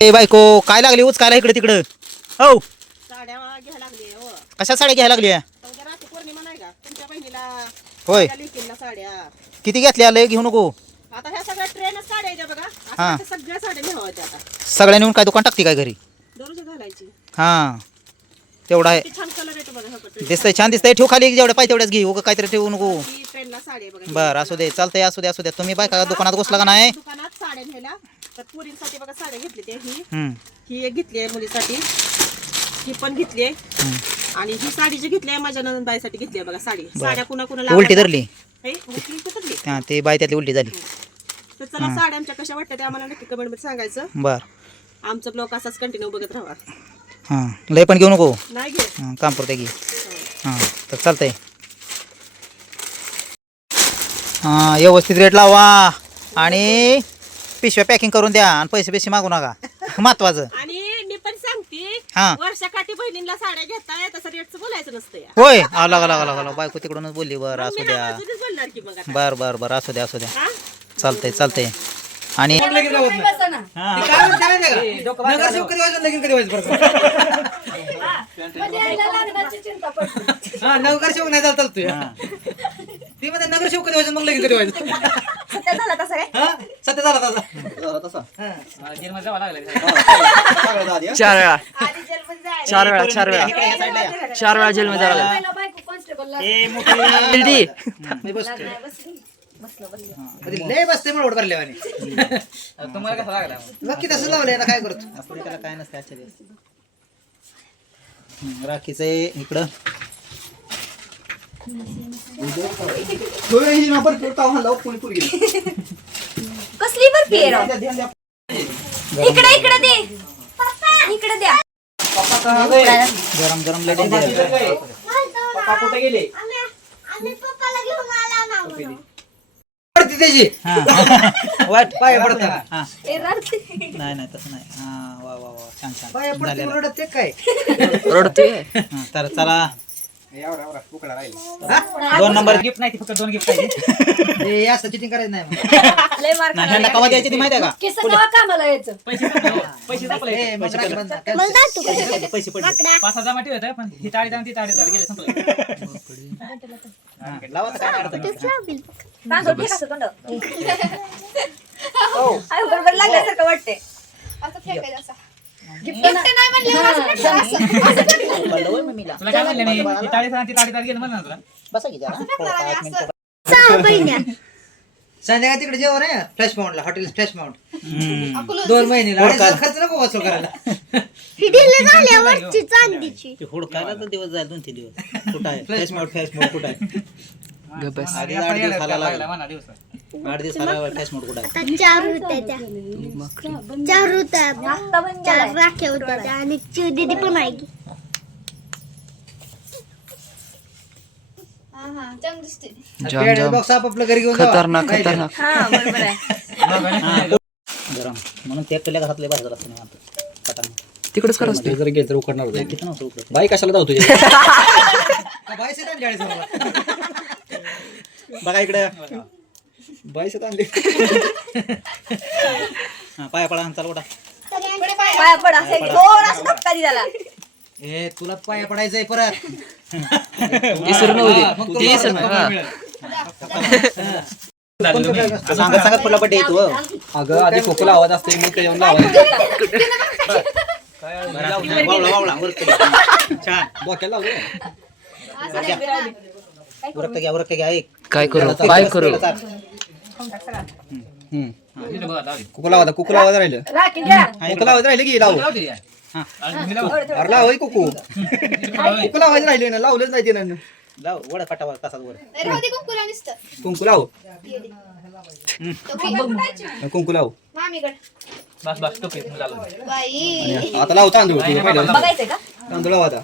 ए बायको काय लागली उचकायला इकडे तिकडं? हो. साड्या घ्यायला हो कशा साड्या घ्यायला लागली? उद्या रात्री पौर्णिमा नाही का तुमच्या बहिणीला होय. त्या लेकीला साड्या किती घेतल्या? लय घेऊ नको. आता ह्या सगळ्या ट्रेनच साड्या आहेत बघा हा. आता त्या सगळ्या साड्या आता सगळ्यांनी येऊन काय दुकान टाकते काय घरी? दररोज घालायची हां. तेवढा आहे. किती छान कलर येतो बघा ह्या दिसतंय छान दिसतंय. ठेव खाली जेवढ्या पाहिजे तेवढ्याच घे. उगा काहीतरी ठेवू नको. ही ट्रेनला आहे बघा बरं असू दे. चालतंय असू दे असू दे तुम्ही बायका दुकानात घुसला का नाही? दुकानात साड्या घ्यायला तर पुरींसाठी बघा साड्या घेतली ते ही. ही एक घेतली आहे मुलीसाठी. ही पण घेतली आहे. आणि ही साडी जी घेतली आहे माझ्या नंदबाईसाठी घेतली आहे बघा साडी. साड्या कुणा कुणा उलटी धरली. हां ते बाय त्यातली उलटी झाली. तर चला साड्या आमच्या कशा वाटतात ते आम्हाला नक्की कमेंटमध्ये सांगायचं. बर. आमचं ब्लॉग असाच कंटिन्यू बघत राहा. हां लय पण घेऊ नको. नाही घे हां काम पुरते घे हां. तर चालतंय. हां व्यवस्थित रेट लावा. आणि पिशव्या पॅकिंग करून द्या आणि पैसे पैसे मागू नका. महत्वाचं. आणि मी पण सांगते हां. वर्षाकाठी बहिणींना साड्या घेताय तसं रेटचं बोलायचं नसतं या. होय. आला लागला लागला लागला बायको तिकडूनच बोलली बरं असू मी द्या. नावाजूनच बोलणार की मग आता. बर बर बर असू द्या असू द्या. हा? चालतंय चालतंय. आणि नगरसेवक कधी व्हायचं लगीन कधी व्हायचं बरं हा नगरसेवक नाही झालं चालतोय ती. कधी व्हायचं? मग लगीन कधी व्हायचं. हा सत्य झाला तसा. हा. चार वेळा. चार वेळा चार वेळा. चार वेळा जेलमध्ये जावं लागलं. ती मी बसतोय. कधी लय बसते म्हणून भरले तुम्हाला कसं लागला? नक्की तसं लावलंय आता काय करतो? दे, त्याला काय नसते राखीचं आहे इकडं. कसली बर्फी आहे राव? इकडे इकडे दे. इकडे द्या. गरम गरम आहे. कुठे गेले? पडते त्याची. हा. वाट पाया पडते. हा. नाही नाही तसं नाही. हा वा वा वा. छान छान. पाया पडते झालेलं. म्हणून ते काय? रडतोय. हा, तर चला. हा? दोन नंबर गिफ्ट नाही ती फक्त दोन गिफ्ट पाहिजे हे असं चिटिंग करायचं नाही मग. लय मार नाही ह्यांना कवा द्यायची ती माहिती आहे का? केस नवा कामाला यायचं. ए, मग राग बंद कर. पैसे पैसे पडले पाच हजार माहिती होतं पण ही ताळी जाऊन ती ताळी झाली गेले संपलं. हा, लावा तर काय अडचण नाही. तांदूळ फेक असं तोंडावर. आय, बरोबर लागल्यासारखं वाटते पडलं होय मम्मीला. तुला काय म्हणलं मी? ताळी जाऊन ती ताळी ताळी गेलं म्हणलं ना तुला? बसा की जरा. पाच मिनिटं. संध्याकाळी तिकडे जेवण आहे? फ्लॅश माउंटला हॉटेल फ्लॅश माउंट. दोन महिने खर्च नको वसूल करायला. ते हुडकायला तर दिवस जाईल दोन तीन दिवस. कुठं आहे? फ्लॅश मोड फ्लॅश मोड कुठं आहे? बस. आधी आठ दिवस आला लागला. म्हणा दिवस आठ दिवस आला फ्लॅश मोड कुठं आहे? चार होत्या त्या. चार होत्या. आत्ता बंद चार केलाय. राख्या होत्या त्या आणि चिवदीदी पण आहे की. जाम जाम. खतरनाक. खतरनाक. हा बरोबर आहे. गरम. म्हणून ते तुला घरातले बाहेर असं नाही म्हणतो पटांग. तिकडेच कर असते जर गेलं तर उकडणार होते किती नव्हतं उकळत. बाई कशाला जाऊ येतात चाळीस हजार? बघा इकडे. बाईस आणले. हा, पाया पडा चला उठा पाया पड. असं थोडासा धक्का दे त्याला. ए तुला पाया पडायचंय परत. विसरू नव्हते ते विसरू नका सांगत सांगत पुढला बड्डे येतो हो. अगं आधी खोकला आवाज असते मग ते येऊन एक काय करू? काय करू? कुकू लावा कुकू लावायचं राहिलं. राखी द्या कुकू लावायचं राहिलं की लावू. अरे लाव कुकू. कुकू लावायचं राहिले ना लावलंच नाही ते जाऊ वड. कटावर तसाच वर कुंकू लाव. कुंकू लाव. बस बस टोपी झालं आणि आता लाव तांदूळ तुझं पहिलं बघायचंय का? तांदूळ लाव आता.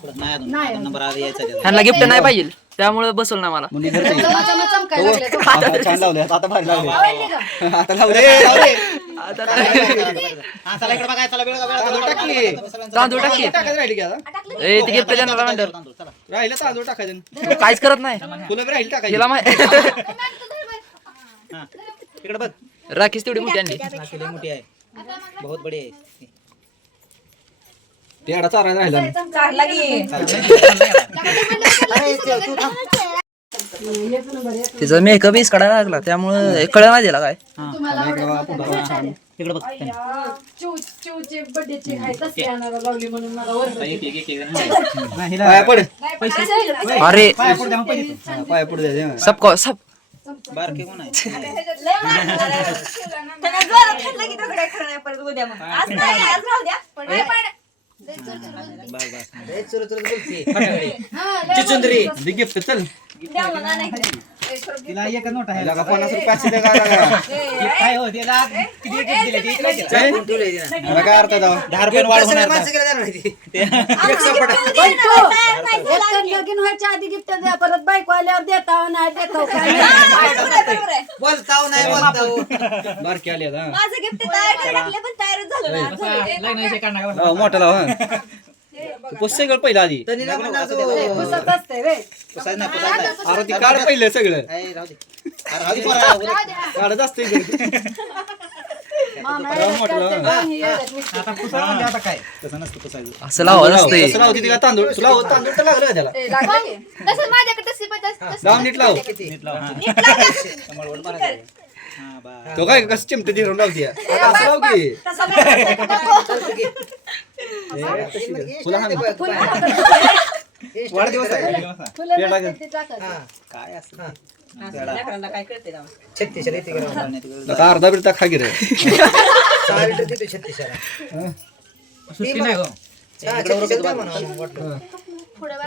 पुढं नाही अजून. आता नंबर आधी यायचा त्याचा. ह्यांना गिफ्ट नाही पाहिजे. त्यामुळे बसवलं नाही मला. मुली घरचे आता छान लावले. आता भारी लावले. आता लावले लावले आता हा, चला इकडे बघा चला वेळ वेळ- तांदूळ वेळ- टाक की. वेळ- तांदूळ टाक की. टाकायचं राहिले की आता ए ते गिफ्ट देणार म्हणलं तांदूळ, चला. राहिलं तांदूळ टाकायचं. काहीच करत नाही. तुला बी राहील टाकायचं. माहिती हा. इकडे बघ. राखीच तेवढी मोठी आणली. राखी लई मोठी आहे. बहुत बढिया आहे. पेडा चारायला राहिला. की. अरे, तू- तू थांब. तिचा मेकअप इस काढायला लागला त्यामुळे कळ नाही दिला काय. इकडे बघ एक एक एक एक पाया पड. अरे. सबको सब चल. तिला एक नोट आहे लागा पन्नास रुपयाची दे काय लागा काय हो तिला किती एक दिले ती इकडे ठेव. मला काय अर्थ दावा दहा रुपये वाढ होणार का? लगीन व्हायच्या आधी गिफ्ट द्या परत बायको आल्यावर देता नाही देता बोलताव नाही बोलताव बारकी आली माझं गिफ्ट तयार पण झालं झालं ते. पुस्तक सगळं पहिलं आधी तनी ना म्हणणार तू. पुसत असते रे पुसायचं नाही, पुसायचं नाही. अरे ती काढ पहिलं सगळं ए, राहू दे. अरे, राहू दे पोरा, उद्या. काढत असते मामा लावा, मोठं लावा. हे येतात नुसते. आता पुसायला म्हणजे आता काय तसं नसतं पुसायचं असं लावत असते तसं लावते तिला तांदूळ तुला हो, तांदूळ तर लागलं का त्याला ते लागलं की. तसं माझ्याकडे तशी पण तसं- लाव नीट लाव नीट लाव, हा. मळवट मारायचं. हा, बा. तो काय कसं चिमटे दिरून लावते असं लाव की तसं नाही. वाढदिवस आहे. हा. काय असं? छत्तीस आता अर्धा बिरता खा गिरे सहा लिटर देतो छत्तीस सुट्टी नाही गो.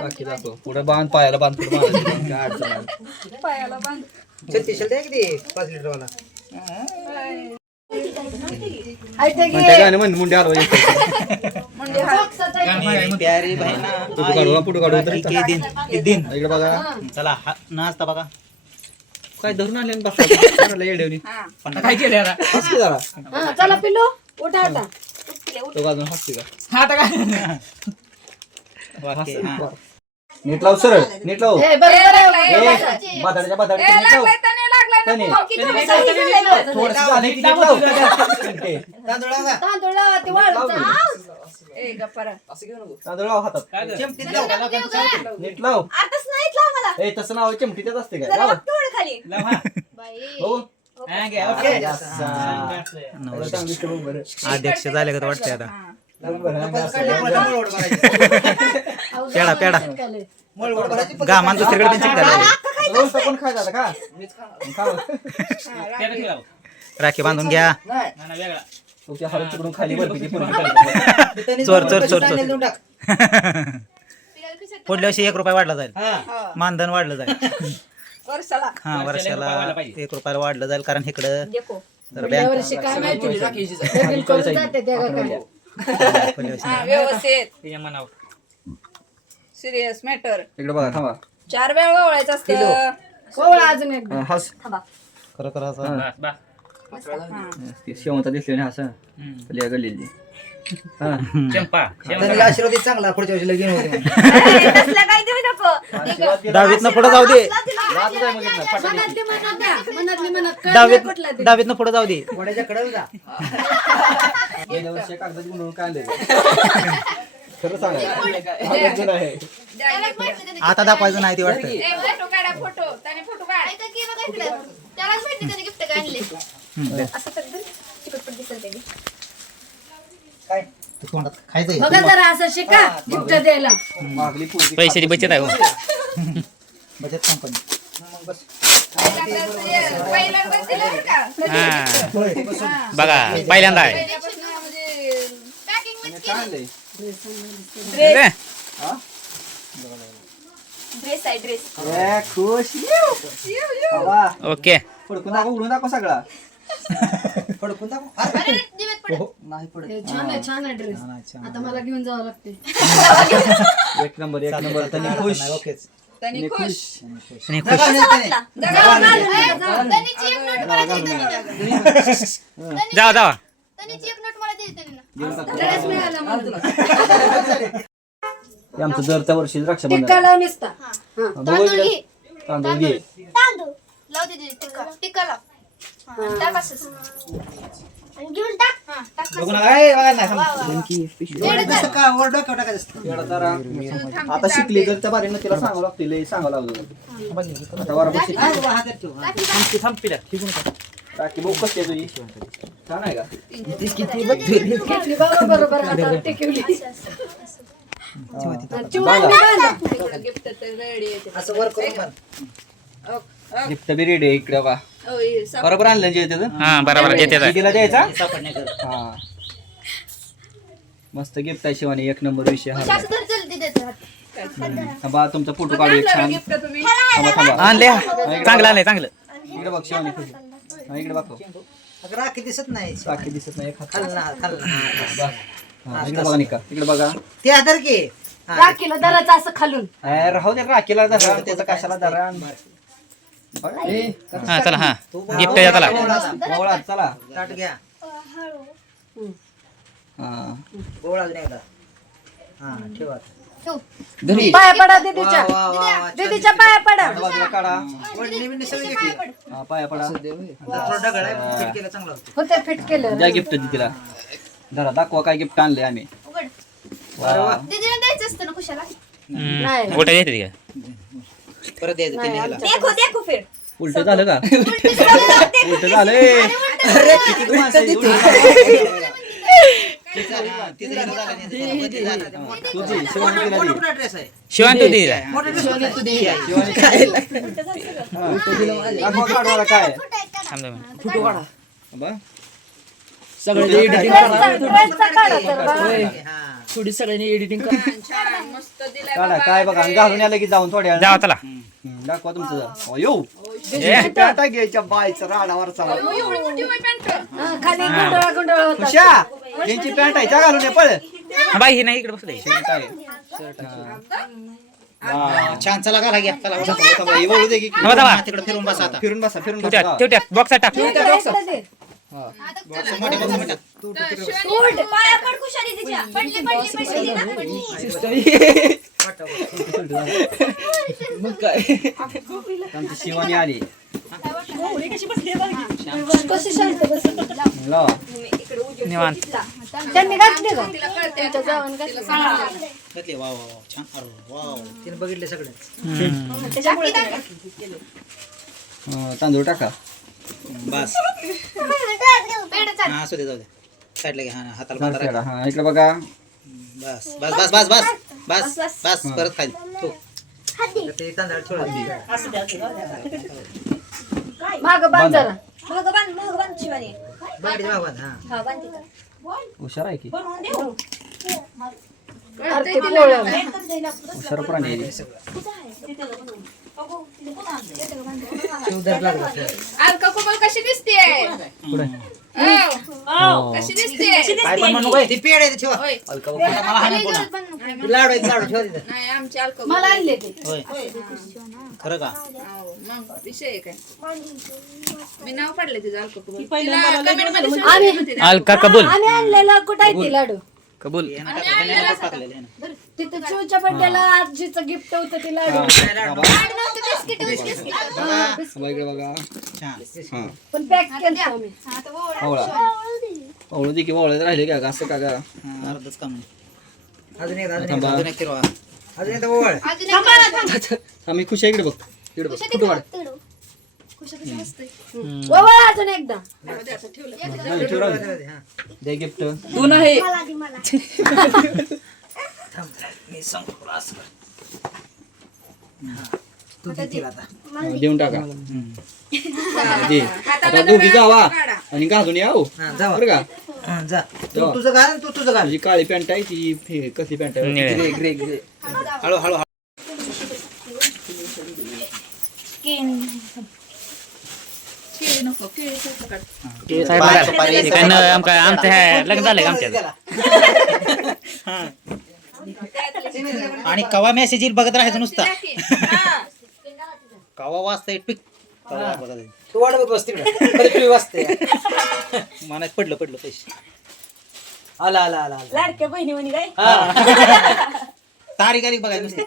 बाकी दाखव. पुढे बांध पायाला बांध पुढे बांध. काय अडचण नाही. छत्तीस द्या किती? पाच लिटर वाला ऐकते की म्हणते गाणे म्हण मुंडे मग. प्यारी हा, फोटो काढू आई के दिन के दिन. इकडे बघा. चला हा नाचता बघा. काय धरून आणले बसला येडवली काय केलं आता? हस की जरा. हा, चला पिल्लू उठा आता. तो अजून हसते का? हा, आता काय? हा. नीट लाव सरळ. नीट लाव. ए, बरोबर आहे. ए, बादाडीच्या बादाडी नीट लाव. त्याने. थोडंसं झालं की नीट लाव. तांदूळ लावा. तांदूळ लावा, ते वाळून लाव जा. की. तांदूळ लाव हातात. काय झालं? चिमटीत लाव. नीट लाव. आताच नाही इथला मला. ए तसं नाव चिमटीतच असते काय? जरा लाव. थोडं खाली. लाव हा. हो. हा, ओके. चांगली बरं. अध्यक्ष झाले का वाटतंय आता? बरं, हा. पेडा पेडा. गामान दुसरीकडे पण चिकटायला रोज तर कोण खायचा आता का? खा. त्याला ते लाव. राखी. बांधून घ्या. चोर, चोर, चोर, चोर. पुढल्या वर्षी एक रुपया वाढला जाईल. हा. मानधन वाढलं जाईल. वर्षाला. हा वर्षाला एक रुपयाला वाढलं जाईल कारण इकडं बँक सिरियस मॅटर. इकडे बघा थांबा. चार वेळा ओळायचं असतं. कोवळा अजून एक हा, हस. खरोखर असं बस, बस. ती शेवंता दिसली ना हस. हम्म. लिया गल्लेली हा. चंपा त्यांनी आशीर्वाद दे चांगला पुढच्या वर्षी लगीन होते म्हणून. तसलं काय देऊ नको. दहावीतनं पुढे जाऊ दे. मनातली मनात द्या. मनातली मनात कळलं दहावीत कुठला ते. दहावीतनं पुढे जाऊ दे. वड्याच्या जा. गेल्या वर्षी कागदाची काय आणलेलं? खरं सांगा आहे आता दाखवायचं नाही ते वाटतं. फोटो काढा फोटो. त्याने फोटो काढ. त्यालाच माहिती त्याने गिफ्ट काय आणले. हम्म, दे. असं तर दे. चिकटपट दिसेल त्याने. काय? तू तोंडात खायचं बघा जरा असं शिका गिफ्ट द्यायला. मागली पोरगी पैशाची बचत आहे हो. बचत कंपनी मग बस. का? हा. बघा पहिल्यांदा आहे. पॅकिंग काय आणलंय? ले. ड्रेस आहे ड्रेस. ए, खुश. ओके. फडकून दाखव उडून दाखव सगळा. फडकून दाखव. अरे, अरे दिवेत पड नाही पडत. हे छान आहे छान आहे ड्रेस. आता मला घेऊन जावं लागते एक नंबर एक नंबर. त्यांनी खुश. ओकेच. त्यांनी खुश. आणि खुश. जगा नाही त्याने. तनीची एक नोट मला दे तनीला. जावा जावा. हे आमचं दरच्या वर्षी टिक्का रक्षाबंधन लावून निसता तांदूळ घे. तांदूळ घे. तांदूळ. लाव दे दे टिक्का. टिक्का लाव. हा, टाक असंच. आणि घेऊन टाक. हा टाक बघू नका ए, बघा नाही, थांब. कसं का वर डोक्यावर टाकायचं असतं. आता शिकली तर त्या बारीनं तिला सांगावं लागतं लय सांगावं लागलं. आता. हा, हातात ठेव. हा. राखी भाऊ कशी आहे तुझी. छान आहे का? घेतली बाबा बरोबर हातावर टेकवली चिवडांनी बांधा. असं वर करून बांध. गिफ्ट बी रेडी आहे इकडे बा बरोबर आणलं जे त्याचं? हा बरोबर येते आहे. कितीला द्यायचा? हा मस्त गिफ्ट आहे शिवानी एक नंबर विषय हा. तुमचा फोटो काढू एक छान. थांबा थांबा. आणले हा. चांगलं आणलंय चांगलं. इकडे बघ शिवानी. हा इकडे बघ अगं, राखी दिसत नाही राखी दिसत नाही एक हात हा, इकडे बघा निका इकडे बघा. ते आधार की राखीला दराचं असं खालून. अरे राहू दे राखीला धरा त्याचा कशाला धरा? बघा. हा चला हा. गिफ्ट या चला. मोळा, चला. ताट घ्या. हा. गोळा नाही हा ठेवा पाया पडा दीदीच्या वा वा वा दीदीच्या पाया पडा बाजूला काढा वडणी बिडणी सगळी घेतली हा, पाया पडा थोडं दगड आहे फिट केलं चांगलं होतं होते फिट केलं द्या गिफ्ट तिला जरा दाखवा काय गिफ्ट आणले आम्ही उघड वा. दीदीला द्यायचं असतं ना कुशाला नाही गोट्या येते का परत द्यायचं ते निघाला देखो देखो फिर उलट झालं का उलटी सवय उलट झालंय शिवान तू दिला काय बा. हा. थोडी सगळ्यांनी एडिटिंग काढा काय बघा. आणि घालून आलं की जाऊन थोड्या जावा चला. हम्म, दाखवा तुमचं. येऊ घ्यायच्या बायचं राडावरचा खाली गुंडळा गुंडळा होता खुशा यांची पॅन्ट आहे त्या घालून ये पळ. हा, बाई ही नाही इकडे बसले. छान चला घाला घ्या. चला हे वळू दे की. तिकडे फिरून बसा आता. फिरून बसा फिरून बसा ठेवत्या बॉक्सात टाक मग काय? आमची शिवानी आली. निवांत. त्यांनी घातली घातली. वा वा वा छान. अरे वा तिने बघितले सगळे अं, तांदूळ टाका. बस. हा असू दे जाऊ दे. साईडला घ्या हा हाताला बांधा. राखा. हा इकडे बघा. बस बस बस बस बस. बस बस परत खाली. तो ते तांदळ ठेवलं माग बांध जरा भगवान भगवान शिवानी बांगडीच्या मागवान, हा. हा बांध तिथं. हुशार आहे की? आरती. हुशार प्राणी आहे. कोमल कशी. कशी लाडू लाडू ठेवा तिथं. नाही आमची अलका मला आणले ते. होय. खरं का? हो, मग विषय आहे काय? मी नाव काढले तिचं अलका कोमल पहिल्यांदा तिला मला comment लयमध्ये आम्ही सांगितलं होते. अलका कबूल? आम्ही आणलेला कुठं आहे ती लाडू? कबूल. यानं टाकलं, यानं टाकलेलं आहे ना. तिथं चिवच्या बड्डेला आजीचं गिफ्ट होतं ती लाडू. बघा इकडे बघा. छान हा. पण पॅक केलं आम्ही. आवळा आवळू. दे की वावळत राहिले का? असं का का? अर्धच काम. अजून एकदा अजून थांबा. अजून एक फिरवा अजून एकदा ओवाळ. आम्ही खुश आहे इकडे बघ इकडे बघ. कुठं वाढ? ओवाळा अजून एकदा. दे. हा. गिफ्ट. तू नाही. सांगतो तुला असं कर. हा. तू आता देऊन टाका. दे. आता दोघी जावा आणि घालून या हो. हा जावा. बरं का? हा, जा. तू तुझं घाल तू तुझं घाल. तुझी काळी पॅन्ट आहे ती फे- कसली पॅन्ट आहे. Grey grey grey. हळू हळू हळू. केळी. नको केळी स्वतः काढ. पाय- सुपारी, काय न आमका आमचं हे लग्न झालंय का आमच्यात आणि कवा मेसेज येईल बघत राहायचं नुसता. हा. कवा वाजता येईल पिक? कवा बघत आहे. तू वाट बघ वाजते. मनात पडलं पडलं पैसे. आला आला आला आला. लाडक्या बहिणी म्हणे काय तारीख आली नुसती.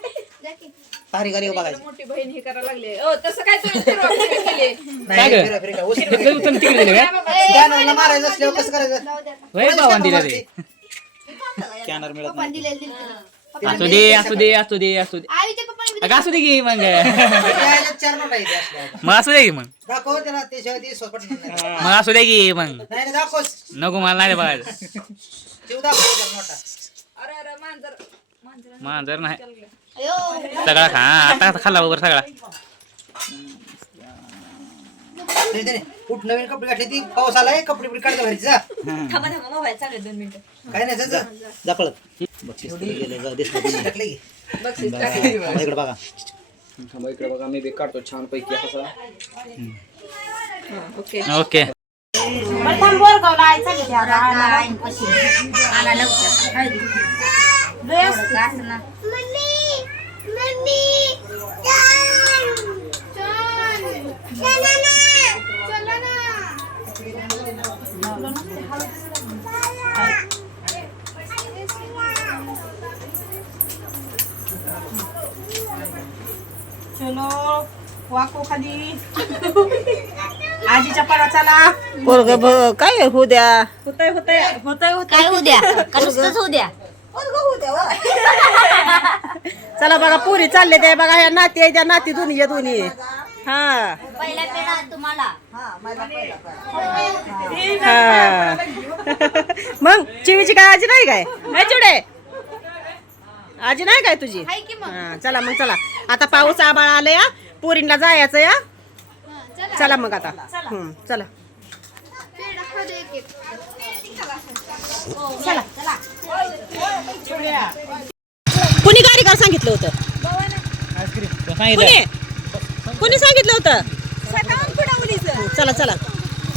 बघायची. मोठी बहीण हे करायला लागले. ओ तसं काय तुम्ही फिरवा फिरवी केली नाही ग? फिरा- फिरा- उशी- तिकडे उचलून तिकडे दिले काय कॅनरला मारायचं असल्यावर कसं करायचं? भावान दिलं कॅनर मिळत नाही. असू दे असू दे असू दे असू दे आईच्या पप्पाने अगं असू दे की मग याच्यात चार नोटा आहेत असल्यावर. मग असू दे की मग दाखव त्याला त्याशिवाय ते स्वतः नाही मग असू दे की मग नाही, दाखवच नको मला नाही बघायचं शिव दाखव त्याला नोटा अरे अरे मांजर नाही सगळा खा आता आता खाल्ला बरोबर सगळा नाही, नाही, उठ नवीन कपडे घातले ती पाऊस आलाय कपडे बिपडे काढतो घरी जा. थांबा थांबा मोबाईल चालू आहे दोन मिनिटं. काय नाही जा, बक्षीस गेलं. टाकलं की? बक्षीस इकडे बघा. थांबा इकडे बघा मी बी काढतो छान पैकी असा ओके. ओके. बोरगावला चालली त्या चलो वाको खाली. आजीच्या पडा चला. पोरग काय होऊ द्या. होतय होतय होतय काय नुसतंच उद्या चला बघा पुरी चालले ते बघा ह्या नाती आहे त्या नाती दोन्ही या दोन्ही. हा. पहिला पेढा तुम्हाला. हा मग चिवीची काय आजी नाही काय? नाही चिवडे? आजी नाही काय तुझी? हाय की मग. हा चला मग चला. आता पाऊस आबाळ आलं या पुरीला जायचं या चला मग आता. हम्म, चला. कुणी कारीगर सांगितलं होतं? कुणी? कुणी सांगितलं होतं? चला चला.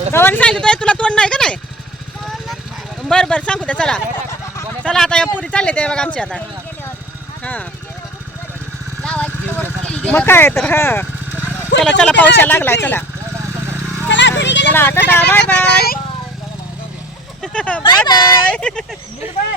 गव्हाने सांगितलं तुला तोंड नाही का नाही? बर बर सांगू द्या चला. चला आता या पुरी चालले ते बघा आमची आता. हा. मग काय तर हा. चला चला पाऊस यायला लागलाय चला. चला tata bye bye. Bye bye.